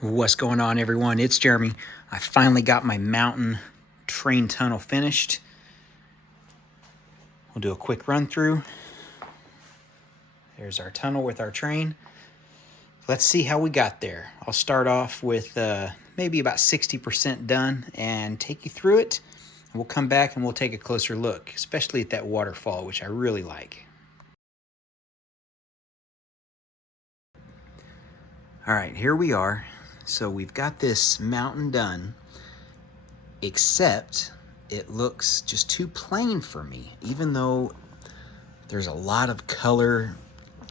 What's going on, everyone? It's Jeremy. I finally got my mountain train tunnel finished. We'll do a quick run through. There's our tunnel with our train. Let's see how we got there. I'll start off with maybe about 60% done and take you through it. We'll come back and we'll take a closer look, especially at that waterfall, which I really like. All right, here we are. So we've got this mountain done, except it looks just too plain for me, even though there's a lot of color,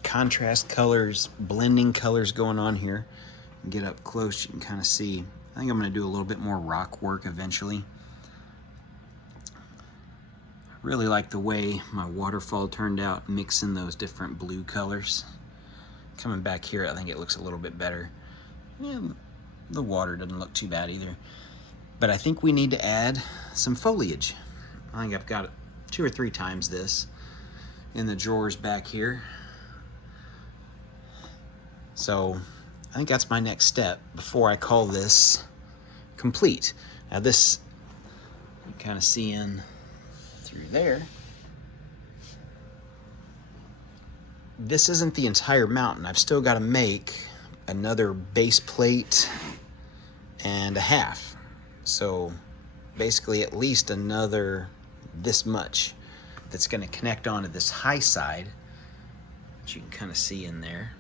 contrast colors, blending colors going on here. Get up close, you can kind of see. I think I'm going to do a little bit more rock work eventually. I really like the way my waterfall turned out, mixing those different blue colors. Coming back here, I think it looks a little bit better. Yeah, the water doesn't look too bad either. But I think we need to add some foliage. I think I've got 2 or 3 times this in the drawers back here. So I think that's my next step before I call this complete. Now this, you kind of see in through there. This isn't the entire mountain. I've still got to make another base plate and a half. So basically at least another this much that's going to connect onto this high side, which you can kind of see in there.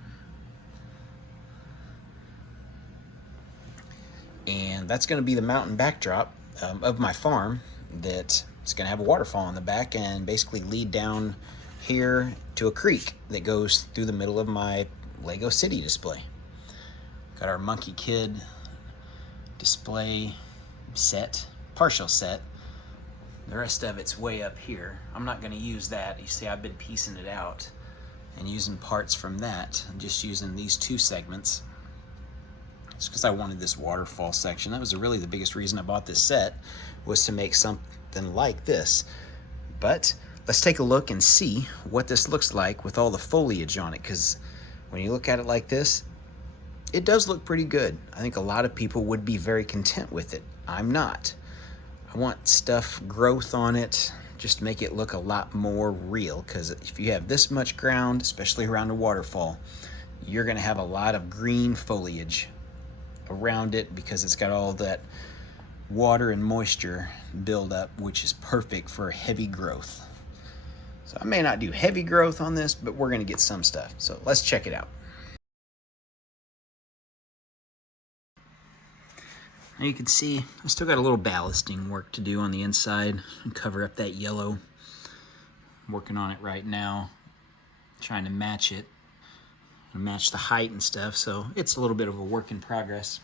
And that's going to be the mountain backdrop of my farm that it's going to have a waterfall on the back and basically lead down here to a creek that goes through the middle of my Lego City display. Got our Monkey Kid display set, partial set. The rest of it's way up here. I'm not going to use that. You see, I've been piecing it out and using parts from that. I'm just using these 2 segments. It's because I wanted this waterfall section. That was really the biggest reason I bought this set, was to make something like this. But let's take a look and see what this looks like with all the foliage on it, because when you look at it like this, it does look pretty good. I think a lot of people would be very content with it. I'm not. I want stuff, growth on it, just to make it look a lot more real, because if you have this much ground, especially around a waterfall, you're going to have a lot of green foliage around it because it's got all that water and moisture build up, which is perfect for heavy growth. So I may not do heavy growth on this, but we're going to get some stuff. So let's check it out. Now you can see I still got a little ballasting work to do on the inside and cover up that yellow. I'm working on it right now, trying to match it, match the height and stuff, so it's a little bit of a work in progress.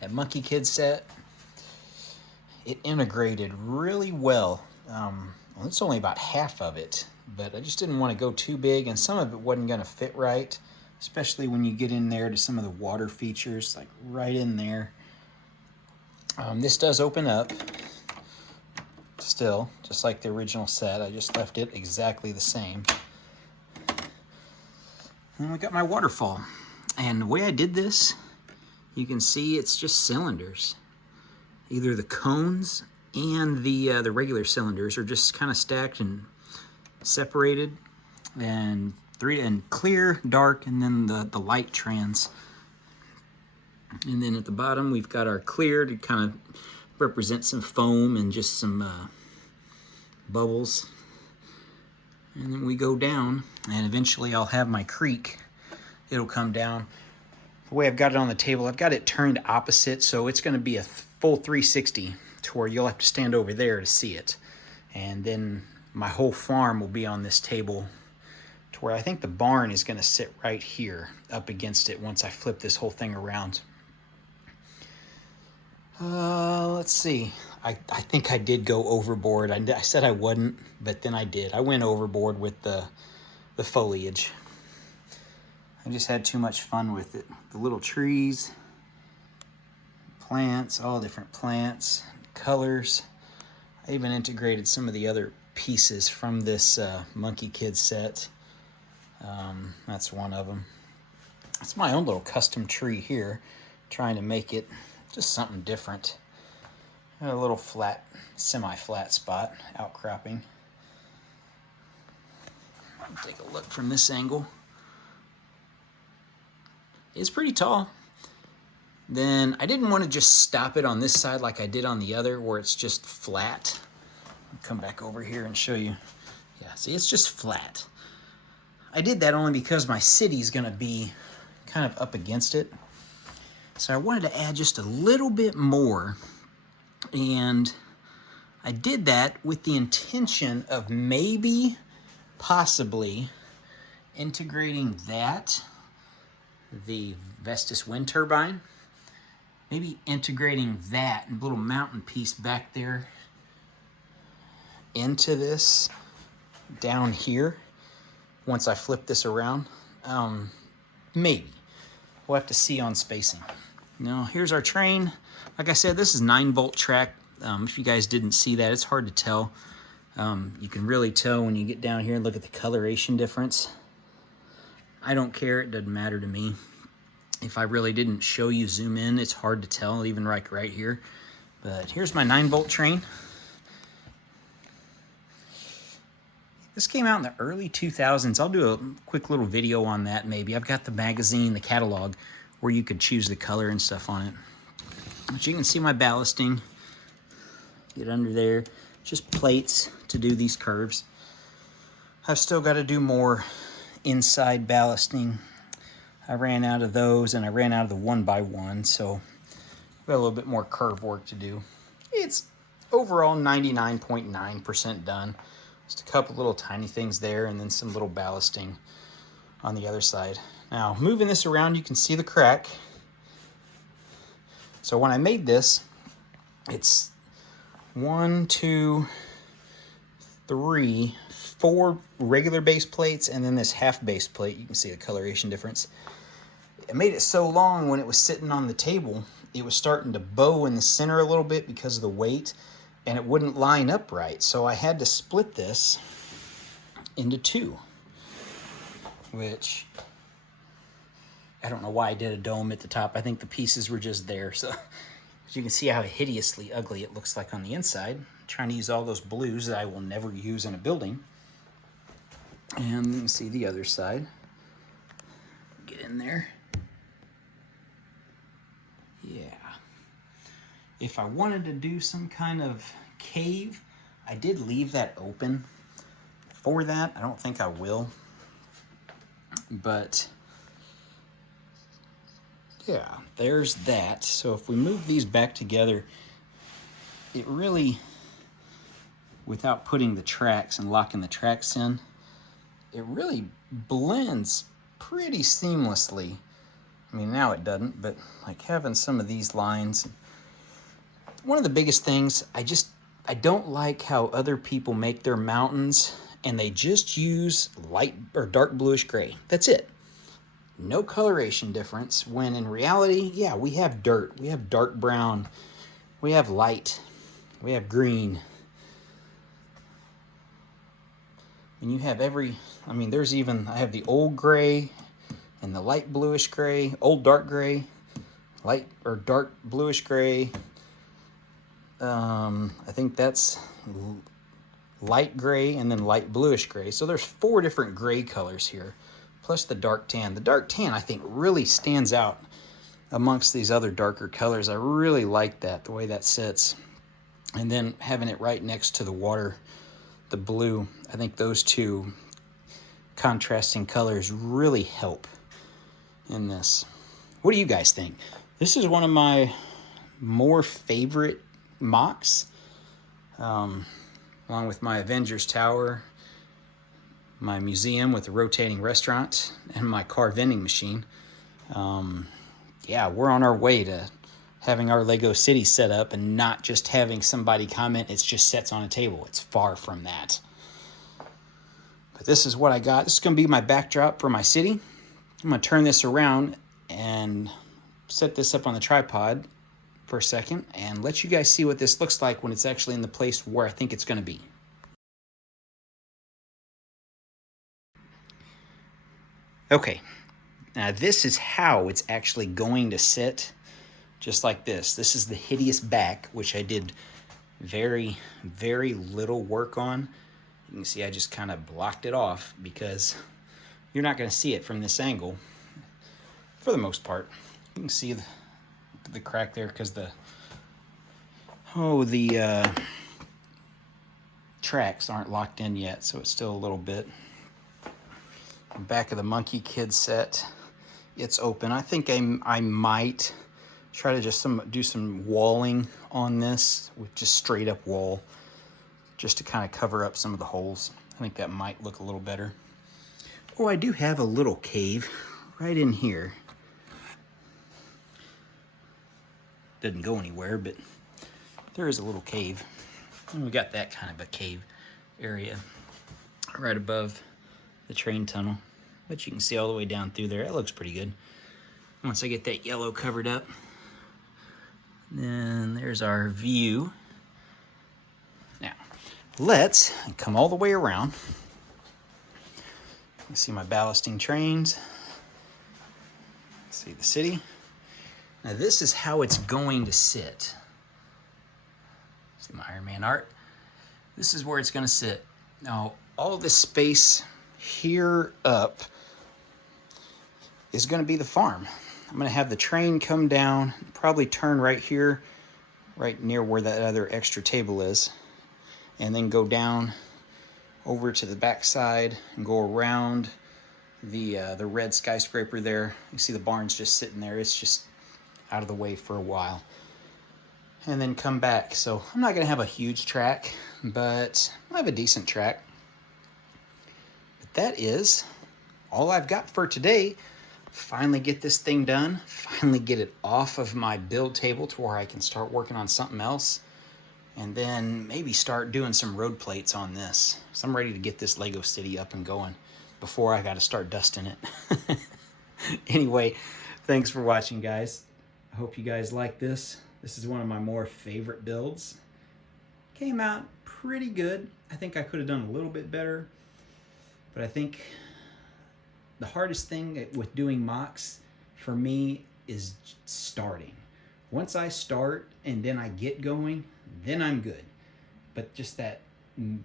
That Monkey Kid set, it integrated really well. Well, it's only about half of it, but I just didn't want to go too big, and some of it wasn't going to fit right, especially when you get in there to some of the water features, like right in there. This does open up still, just like the original set. I just left it exactly the same. And we got my waterfall. And the way I did this, you can see it's just cylinders. Either the cones and the regular cylinders are just kind of stacked and separated, and clear, dark, and then the light trans. And then at the bottom we've got our clear to kind of represent some foam and just some bubbles. And then we go down, and eventually I'll have my creek. It'll come down. The way I've got it on the table, I've got it turned opposite, so it's going to be a full 360 to where you'll have to stand over there to see it. And then my whole farm will be on this table to where I think the barn is going to sit right here up against it once I flip this whole thing around. Let's see. I think I did go overboard. I said I wouldn't, but then I did. I went overboard with the foliage. I just had too much fun with it. The little trees, plants, all different plants, colors. I even integrated some of the other pieces from this Monkey Kid set. That's one of them. It's my own little custom tree here, trying to make it just something different. A little flat, semi-flat spot, outcropping. Take a look from this angle. It's pretty tall. Then I didn't want to just stop it on this side like I did on the other, where it's just flat. I'll come back over here and show you. Yeah, see, it's just flat. I did that only because my city's gonna be kind of up against it. So I wanted to add just a little bit more, and I did that with the intention of maybe, possibly, integrating that, the Vestas wind turbine, maybe integrating that little mountain piece back there into this down here once I flip this around. Maybe. We'll have to see on spacing. Now, here's our train. Like I said, this is 9-volt track. If you guys didn't see that, it's hard to tell. You can really tell when you get down here and look at the coloration difference. I don't care, it doesn't matter to me. If I really didn't show you zoom in, it's hard to tell, even right here. But here's my 9-volt train. This came out in the early 2000s. I'll do a quick little video on that maybe. I've got the magazine, the catalog, where you could choose the color and stuff on it. But you can see my ballasting. Get under there. Just plates to do these curves. I've still got to do more inside ballasting. I ran out of those, and I ran out of the 1x1, so I've got a little bit more curve work to do. It's overall 99.9% done. Just a couple little tiny things there, and then some little ballasting on the other side. Now, moving this around, you can see the crack. So when I made this, it's 1, 2, 3, 4 regular base plates, and then this half base plate. You can see the coloration difference. I made it so long when it was sitting on the table, it was starting to bow in the center a little bit because of the weight, and it wouldn't line up right. So I had to split this into 2, which I don't know why I did a dome at the top. I think the pieces were just there. So as you can see how hideously ugly it looks like on the inside. I'm trying to use all those blues that I will never use in a building. And you can see the other side. Get in there. Yeah. If I wanted to do some kind of cave, I did leave that open for that. I don't think I will. But yeah, there's that. So if we move these back together, it really, without putting the tracks and locking the tracks in, it really blends pretty seamlessly. I mean, now it doesn't, but like having some of these lines. One of the biggest things, I don't like how other people make their mountains and they just use light or dark bluish gray. That's it. No coloration difference, when in reality, yeah, we have dirt, we have dark brown, we have light, we have green. And you have there's even, I have the old gray and the light bluish gray, old dark gray, light or dark bluish gray. I think that's light gray and then light bluish gray. So there's 4 different gray colors here, plus the dark tan. The dark tan, I think, really stands out amongst these other darker colors. I really like that, the way that sits. And then having it right next to the water, the blue, I think those 2 contrasting colors really help in this. What do you guys think? This is one of my more favorite mocks, along with my Avengers Tower, my museum with the rotating restaurant, and my car vending machine. Yeah, we're on our way to having our Lego city set up and not just having somebody comment it's just sets on a table. It's far from that. But this is what I got. This is going to be my backdrop for my city. I'm going to turn this around and set this up on the tripod for a second and let you guys see what this looks like when it's actually in the place where I think it's going to be. Okay, Now this is how it's actually going to sit, just like this. This is the hideous back, which I did very, very little work on. You can see I just kind of blocked it off because you're not going to see it from this angle for the most part. You can see the crack there because the tracks aren't locked in yet, so it's still a little bit. The back of the Monkey Kid set, it's open. I think I might try to just do some walling on this with just straight up wall, just to kind of cover up some of the holes. I think that might look a little better. Oh, I do have a little cave right in here. Doesn't go anywhere, but there is a little cave. And we got that kind of a cave area right above the train tunnel. But you can see all the way down through there. That looks pretty good. Once I get that yellow covered up, then there's our view. Now, let's come all the way around. You see my ballasting trains. See the city. Now this is how it's going to sit. See my Iron Man art? This is where it's going to sit. Now, all this space here up is going to be the farm. I'm going to have the train come down, probably turn right here, right near where that other extra table is, and then go down over to the back side and go around the red skyscraper there. You see the barn's just sitting there. It's just out of the way for a while. And then come back. So I'm not going to have a huge track, but I have a decent track. But that is all I've got for today. Finally get this thing done. Finally get it off of my build table to where I can start working on something else. And then maybe start doing some road plates on this. So I'm ready to get this Lego City up and going before I got to start dusting it. Anyway, thanks for watching, guys. I hope you guys like this. This is one of my more favorite builds. Came out pretty good. I think I could have done a little bit better, but I think the hardest thing with doing mocks for me is starting. Once I start and then I get going, then I'm good. But just that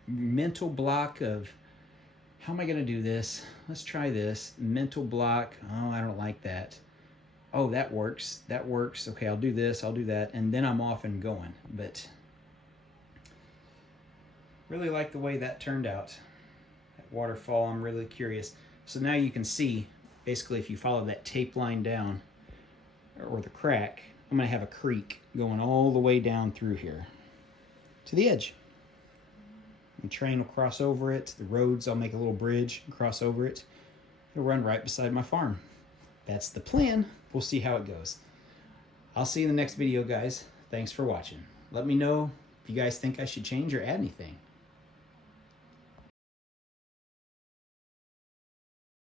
mental block of, how am I going to do this? Let's try this. Mental block. Oh, I don't like that. Oh, that works. That works. Okay, I'll do this. I'll do that. And then I'm off and going. But really like the way that turned out. That waterfall, I'm really curious. So now you can see, basically, if you follow that tape line down, or the crack, I'm going to have a creek going all the way down through here to the edge. The train will cross over it. The roads, I'll make a little bridge and cross over it. It'll run right beside my farm. That's the plan. We'll see how it goes. I'll see you in the next video, guys. Thanks for watching. Let me know if you guys think I should change or add anything.